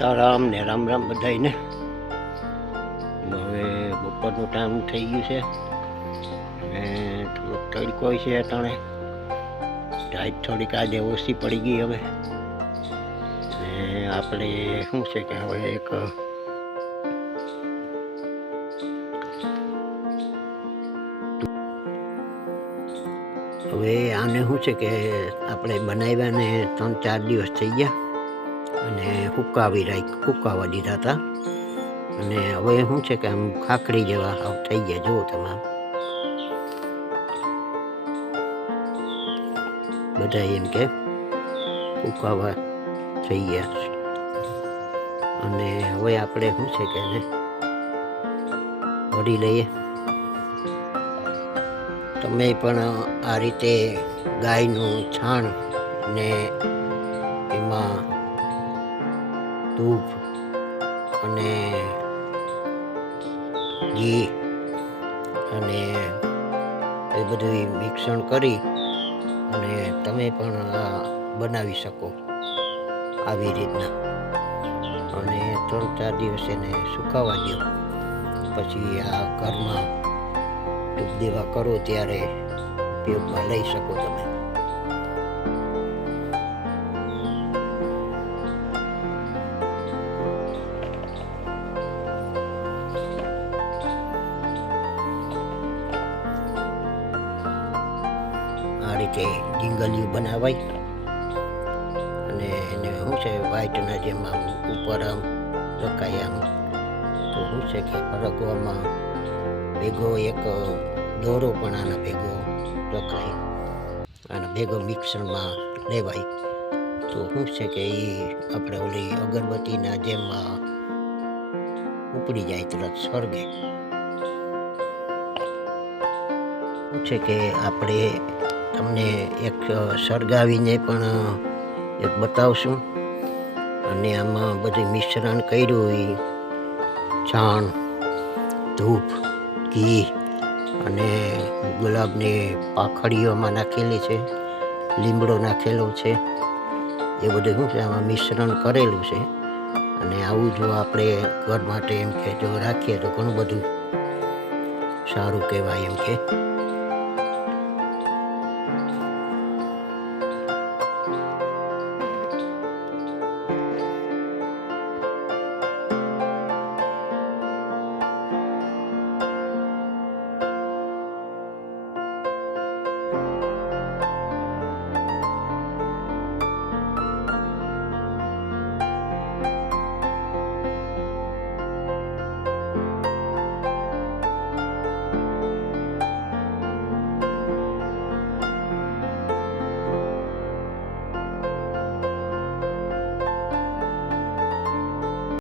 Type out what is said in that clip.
સીતારામ ને રામ રામ બધાને. હવે બપોરનું ટાઈમ થઈ ગયું છે અને થોડોક તડકો છે અટાણે. ટાઈટ થોડીક આજે ઓછી પડી ગઈ હવે. ને આપણે શું છે કે હવે એક હવે આને શું છે કે આપણે બનાવ્યા ને 3-4 દિવસ થઈ ગયા અને ફૂંકાવા દીધા હતા. અને હવે શું છે કે આમ ખાખડી જેવા હાવ થઈ ગયા. જુઓ તમે બધા એમ કે ફૂંકાવા થઈ ગયા. અને હવે આપણે શું છે કે એને ભરી લઈએ. તમે પણ આ રીતે ગાયનું છાણ ને એમાં ધૂપ અને ઘી અને એ બધું મિશ્રણ કરી અને તમે પણ બનાવી શકો આવી રીતના. અને 3-4 દિવસ એને સુકાવા દો. પછી આ ઘરમાં ધૂપ દેવા કરો ત્યારે ઉપયોગમાં લઈ શકો તમે. આ રીતે ડીંગલીઓ બનાવાય અને એને શું છે વ્હાઈટના જેમ આમ ઉપર આમ રખાય આમ. તો શું છે કે ફરકવામાં ભેગો એક દોરો પણ આના ભેગો રખાય, આના ભેગો મિક્સરમાં લેવાય. તો શું છે કે એ આપણે ઓલી અગરબત્તીના જેમ ઉપડી જાય, તરત સળગે. શું છે કે આપણે તમને એક સળગાવીને પણ એક બતાવશું. અને આમાં બધું મિશ્રણ કર્યું એ છાણ, ધૂપ, ઘી અને ગુલાબની પાખડીઓમાં નાખેલી છે, લીમડો નાખેલો છે. એ બધું શું છે આમાં મિશ્રણ કરેલું છે. અને આવું જો આપણે ઘર માટે એમ કે જો રાખીએ તો ઘણું બધું સારું કહેવાય એમ કે.